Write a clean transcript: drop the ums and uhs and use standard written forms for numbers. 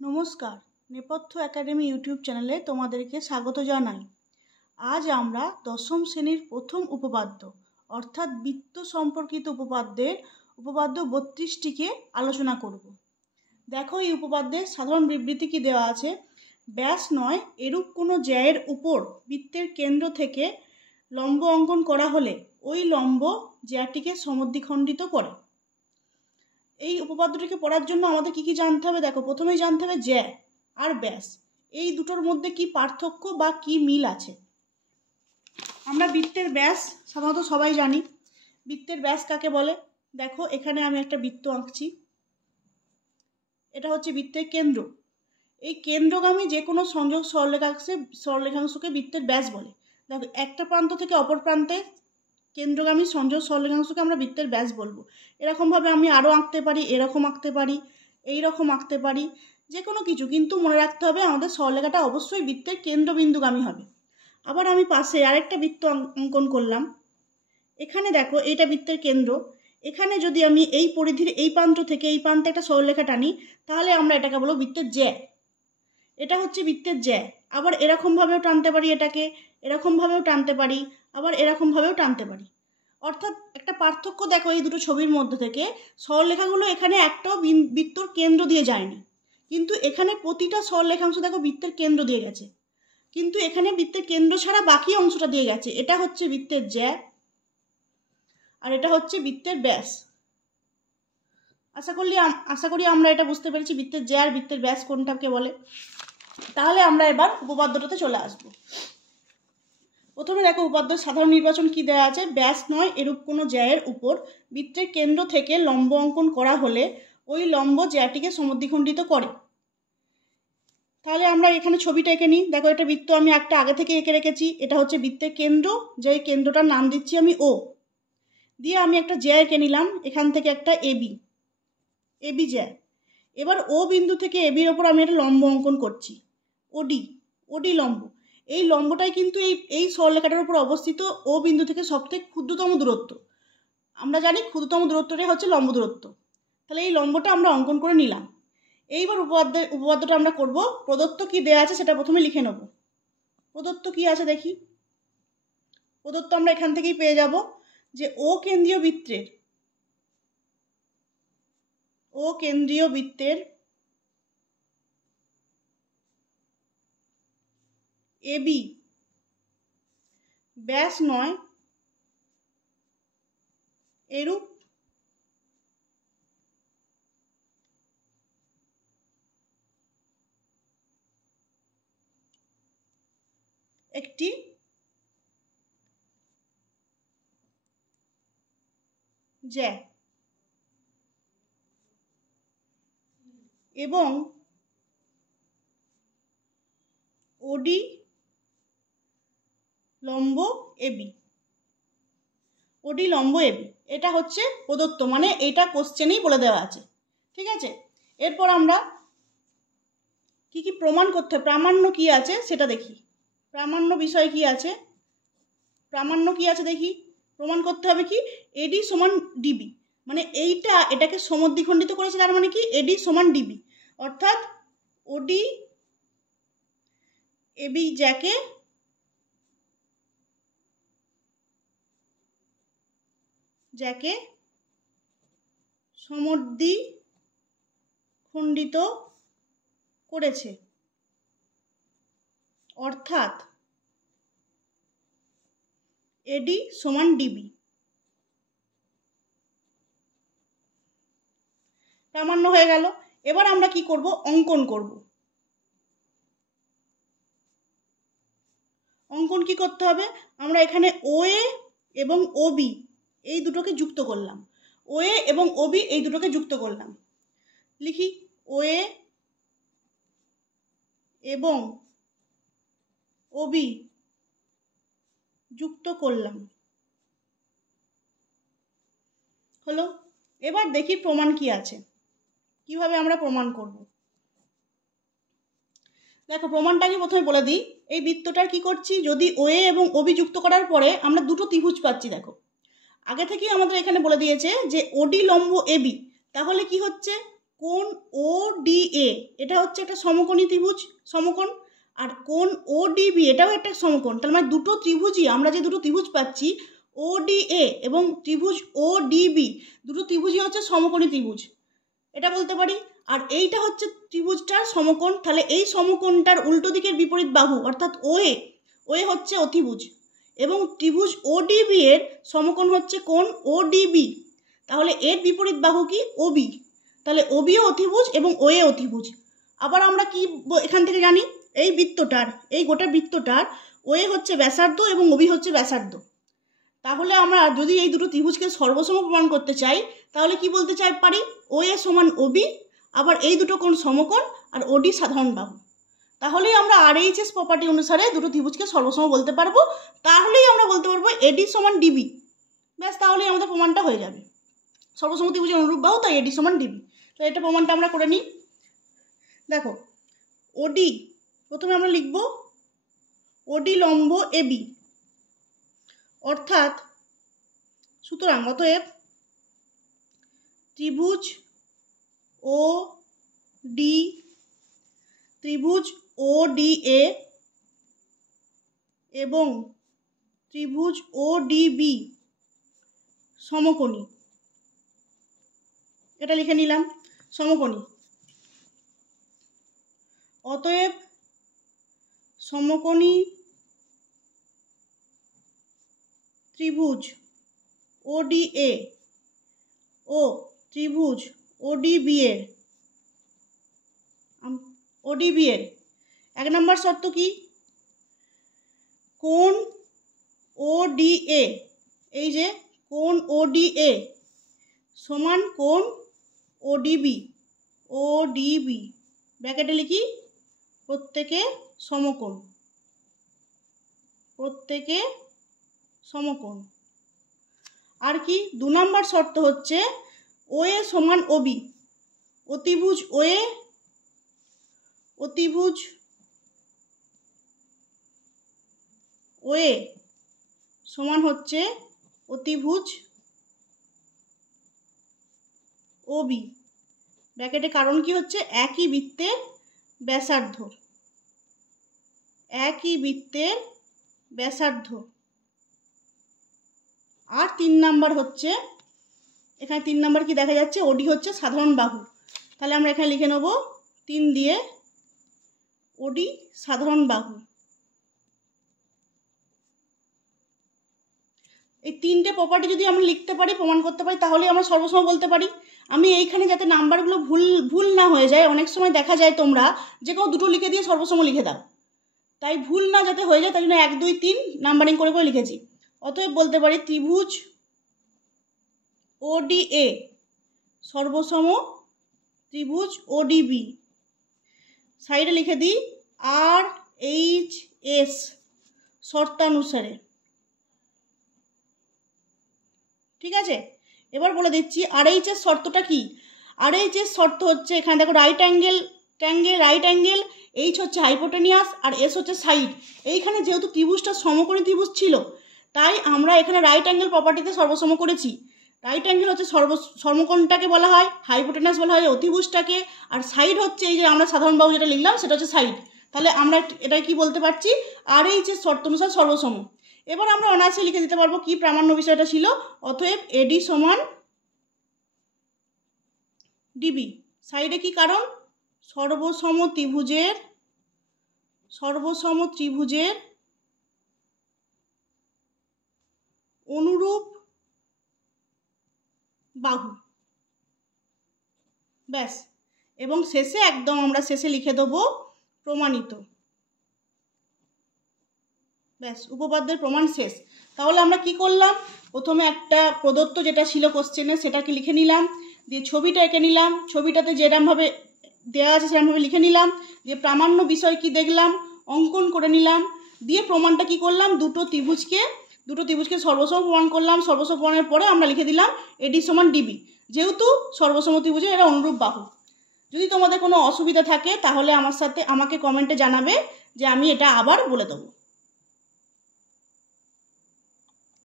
নমস্কার, নেপথ্য academy YouTube চ্যানেলে তোমাদেরকে স্বাগত জানাই। আজ আমরা দশম শ্রেণীর প্রথম উপপাদ্য অর্থাৎ বৃত্ত সম্পর্কিত উপপাদ্য 32টিকে আলোচনা করব। দেখো, এই উপপাদ্যের সাধারণ বিবৃতি কি দেওয়া আছে। ব্যাস নয় এরূপ কোনো জ্যায়ের উপর বৃত্তের কেন্দ্র থেকে লম্ব অঙ্কন করা হলে ওই লম্ব জ্যাটিকে সমদ্বিখণ্ডিত করে। এই উপপাদ্যটিকে পড়ার জন্য আমাদের কি জানতে হবে? দেখো, প্রথমেই জানতে হবে জ্যা আর ব্যাস, এই দুটোর মধ্যে কি পার্থক্য বা কি মিল আছে। আমরা বৃত্তের ব্যাস সাধারণত সবাই জানি। বৃত্তের ব্যাস কাকে বলে? দেখো, এখানে আমি একটা বৃত্ত আঁকছি, এটা হচ্ছে বৃত্তের কেন্দ্র। এই কেন্দ্রগামী যে কোনো সংযোগ সরলরেখাংশকে বৃত্তের ব্যাস বলে। দেখো, একটা প্রান্ত থেকে অপর প্রান্তে কেন্দ্রগামী সংযোগ সরলরেখাংশকে আমরা বৃত্তের ব্যাস বলবো। এরকমভাবে আমি আরও আঁকতে পারি, এরকম আঁকতে পারি, এইরকম আঁকতে পারি, যে কোনো কিছু, কিন্তু মনে রাখতে হবে আমাদের সরলরেখাটা অবশ্যই বৃত্তের কেন্দ্রবিন্দুগামী হবে। আবার আমি পাশে আরেকটা বৃত্ত অঙ্কন করলাম। এখানে দেখো, এইটা বৃত্তের কেন্দ্র। এখানে যদি আমি এই পরিধির এই প্রান্ত থেকে এই প্রান্তে একটা সরলরেখা টানি, তাহলে আমরা এটাকে বলবো বৃত্তের জ্যা। এটা হচ্ছে বৃত্তের জ্যা। আবার এরকমভাবেও টানতে পারি, এটাকে এরকমভাবেও টানতে পারি, আবার এরকমভাবেও টানতে পারি। অর্থাৎ একটা পার্থক্য দেখো এই দুটো ছবির মধ্যে থেকে, সরলরেখাগুলো এখানে একটাও বৃত্তর কেন্দ্র দিয়ে যায়নি, কিন্তু এখানে প্রতিটা সরলরেখাংশ দেখো বৃত্তের কেন্দ্র দিয়ে গেছে, কিন্তু এখানে বৃত্তের কেন্দ্র ছাড়া বাকি অংশটা দিয়ে গেছে। এটা হচ্ছে বৃত্তের জ্যা আর এটা হচ্ছে বৃত্তের ব্যাস। আশা করি আমরা এটা বুঝতে পেরেছি বৃত্তের জ্যা আর বৃত্তের ব্যাস কোনটাকে বলে। তাহলে আমরা এবার উপপাদ্যটাতে চলে আসবো। প্রথমে দেখো, উপপাদ্যের সাধারণ নির্বাচন কি দেওয়া আছে। ব্যাস নয় এরূপ কোনো জ্যায়ের উপর বৃত্তের কেন্দ্র থেকে লম্ব অঙ্কন করা হলে ওই লম্ব জ্যাটিকে সমদ্বিখণ্ডিত করে। তাহলে আমরা এখানে ছবিটা এঁকে নিই। দেখো, এটা বৃত্ত আমি একটা আগে থেকে এঁকে রেখেছি। এটা হচ্ছে বৃত্তের কেন্দ্র, যে কেন্দ্রটার নাম দিচ্ছি আমি ও। দিয়ে আমি একটা জ্যা এঁকে নিলাম, এখান থেকে একটা এবি জ্যা। এবার ও বিন্দু থেকে এবির ওপর আমি একটা লম্ব অঙ্কন করছি, ওডি লম্ব। এই লম্বটাই কিন্তু এই সরলরেখাটার উপর অবস্থিত ও বিন্দু থেকে সবথেকে ক্ষুদ্রতম দূরত্ব। আমরা জানি ক্ষুদ্রতম দূরত্বটাই হচ্ছে লম্ব দূরত্ব। তাহলে এই লম্বটা আমরা অঙ্কন করে নিলাম। এইবার উপপাদ্যটা আমরা করব। প্রদত্ত কি দেয়া আছে সেটা প্রথমে লিখে নেব। প্রদত্ত কি আছে দেখি। প্রদত্ত আমরা এখান থেকেই পেয়ে যাব যে ও কেন্দ্রীয় বৃত্তের এবি ব্যাস নয় এরূপ একটি জ্যা এবং ওডি লম্ব এবি। এটা হচ্ছে প্রদত্ত, মানে এটা কোশ্চেনেই বলে দেওয়া আছে। ঠিক আছে, এরপর আমরা কি কি প্রমাণ করতে হবে, প্রামাণ্য কি আছে সেটা দেখি। প্রামাণ্য বিষয় কি আছে, দেখি। প্রমাণ করতে হবে কি, এডি সমান ডিবি, মানে এটাকে সমদ্বিখণ্ডিত করেছে, তার মানে কি এডি সমান ডিবি, অর্থাৎ ওডি এবি জ্যাকে সমদ্বিখণ্ডিত করেছে, অর্থাৎ এডি সমান ডিবি। প্রামাণ্য হয়ে গেল। এবার আমরা কি করব, অঙ্কন করব। অঙ্কন কি করতে হবে, আমরা এখানে ওএ এবং ওবি এই দুটোকে যুক্ত করলাম। ওএ এবং ওবি এই দুটোকে যুক্ত করলাম। লিখি, ওএ এবং ওবি যুক্ত করলাম। হলো। এবার দেখি প্রমাণ কি আছে, কিভাবে আমরা প্রমাণ করব। দেখো, প্রমাণটাকে প্রথমে বলে দিই। এই বৃত্তটার কি করছি, যদি ওএ এবং ওবি যুক্ত করার পরে আমরা দুটো ত্রিভুজ পাচ্ছি। দেখো, আগে থেকেই আমাদের এখানে বলে দিয়েছে যে ওডি লম্ব এবি, তাহলে কি হচ্ছে, কোণ ODA এটা হচ্ছে একটা সমকোণী ত্রিভুজ সমকোণ, আর কোণ ODB এটাও একটা সমকোণ। তার মানে দুটো ত্রিভুজই, আমরা যে দুটো ত্রিভুজ পাচ্ছি ODA এবং ত্রিভুজ ODB, দুটো ত্রিভুজই হচ্ছে সমকোণী ত্রিভুজ, এটা বলতে পারি। আর এইটা হচ্ছে ত্রিভুজটার সমকোণ, তাহলে এই সমকোণটার উল্টো দিকের বিপরীত বাহু অর্থাৎ OA হচ্ছে অতিভুজ, এবং ত্রিভুজ ODB এর সমকোণ হচ্ছে কোণ ODB, তাহলে এর বিপরীত বাহু কি OB, তাহলে OBও অতিভুজ এবং OA অতিভুজ। আবার আমরা কি এখান থেকে জানি, এই বৃত্তটার, এই গোটা বৃত্তটার OA হচ্ছে ব্যাসার্ধ এবং OB হচ্ছে ব্যাসার্ধ। তাহলে আমরা যদি এই দুটো ত্রিভুজকে সর্বসম প্রমাণ করতে চাই তাহলে কি বলতে চাই পারি, OA সমান OB, আবার এই দুটো কোণ সমকোণ আর OD সাধারণ বাহু। তাহলেই আমরা RHS প্রপার্টি অনুসারে দুটো ত্রিভুজকে সর্বসম বলতে পারবো, তাহলেই আমরা বলতে পারবো AD সমান DB। ব্যাস, তাহলেই আমাদের প্রমাণটা হয়ে যাবে, সর্বসম ত্রিভুজের অনুরূপ বাহু, তাই AD সমান DB। তো এটা প্রমাণটা আমরা করে নিই। দেখো OD, প্রথমে আমরা লিখব OD লম্ব AB, অর্থাৎ সুতরাং অতএব ত্রিভুজ ODA এবং ত্রিভুজ ODB সমকোণী, এটা লিখে নিলাম সমকোণী। অতএব সমকোণী ত্রিভুজ ODA ও ত্রিভুজ ODB এর 1 নম্বর শর্ত কি, কোণ ODA, এই যে কোণ ODA সমান কোণ ODB ব্র্যাকেটে লিখি প্রত্যেকে সমকোণ। আর কি 2 নম্বর শর্ত হচ্ছে OA সমান OB, অতিভুজ OA সমান হচ্ছে অতিভুজ OB ব্র্যাকেটে, কারণ কি হচ্ছে একই বৃত্তের ব্যাসার্ধ। আর 3 নাম্বার হচ্ছে, এখানে 3 নাম্বার কি দেখা যাচ্ছে, OD হচ্ছে সাধারণ বাহু, তাহলে আমরা এখানে লিখে নেব 3 দিয়ে OD সাধারণ বাহু। এই 3টে প্রপার্টি যদি আমরা লিখতে পারি, প্রমাণ করতে পারি, তাহলে আমরা সর্বসম বলতে পারি। আমি এইখানে যাতে নাম্বারগুলো ভুল না হয়ে যায়, অনেক সময় দেখা যায় তোমরা যে কোনো দুটো লিখে দিয়ে সর্বসম লিখে দাও, তাই ভুল না যাতে হয়ে যায় তাই জন্য 1 2 3 নাম্বারিং করে লিখেছি। অতএব বলতে পারি ত্রিভুজ ODA সর্বসম ত্রিভুজ ODB, সাইডে লিখে দিই RHS শর্তানুসারে, ঠিক আছে। এবার বলে দিচ্ছি RHS শর্তটা কি। RHS শর্ত হচ্ছে, এখানে দেখো রাইট অ্যাঙ্গেল, H হচ্ছে হাইপোটেনিয়াস আর S হচ্ছে সাইড। এইখানে যেহেতু ত্রিভুজটা সমকোণী ত্রিভুজ ছিল, তাই আমরা এখানে রাইট অ্যাঙ্গেল প্রপার্টিতে সর্বসম করেছি। রাইট অ্যাঙ্গেল হচ্ছে সমকোণটাকে বলা হয়, হাইপোটেনাস বলা হয় অতিভুজটাকে, আর সাইড হচ্ছে এই যে আমরা সাধারণ বাহু যেটা লিখলাম সেটা হচ্ছে সাইড। তাহলে আমরা এটা কি বলতে পারছি, RHS শর্ত অনুসারে সর্বসম। এবার আমরা অনায়াসে লিখে দিতে পারবো কি প্রামাণ্য বিষয়টা ছিল, অতএব AD সমান DB। সাইডে কি কারণ, সর্বসম ত্রিভুজের অনুরূপ বাহু, ব্যাস। এবং শেষে একদম আমরা শেষে লিখে দেবো প্রমাণিত, ব্যাস, উপপাদ্যের প্রমাণ শেষ। তাহলে আমরা কি করলাম, প্রথমে একটা প্রদত্ত যেটা ছিল কোশ্চেনে সেটাকে লিখে নিলাম, দিয়ে ছবিটা এঁকে নিলাম, ছবিটাতে যেরকমভাবে দেওয়া আছে সেরকমভাবে লিখে নিলাম, দিয়ে প্রামাণ্য বিষয় কি দেখলাম অঙ্কন করে নিলাম, দিয়ে প্রমাণটা কি করলাম, দুটো ত্রিভুজকে সর্বসম প্রমাণ করলাম। সর্বসম প্রমাণের পরে আমরা লিখে দিলাম AD সমান DB, যেহেতু সর্বসম ত্রিভুজের এরা অনুরূপ বাহু। যদি তোমাদের কোনো অসুবিধা থাকে তাহলে আমাকে কমেন্টে জানাবে, যে আমি এটা আবার বলে দেবো।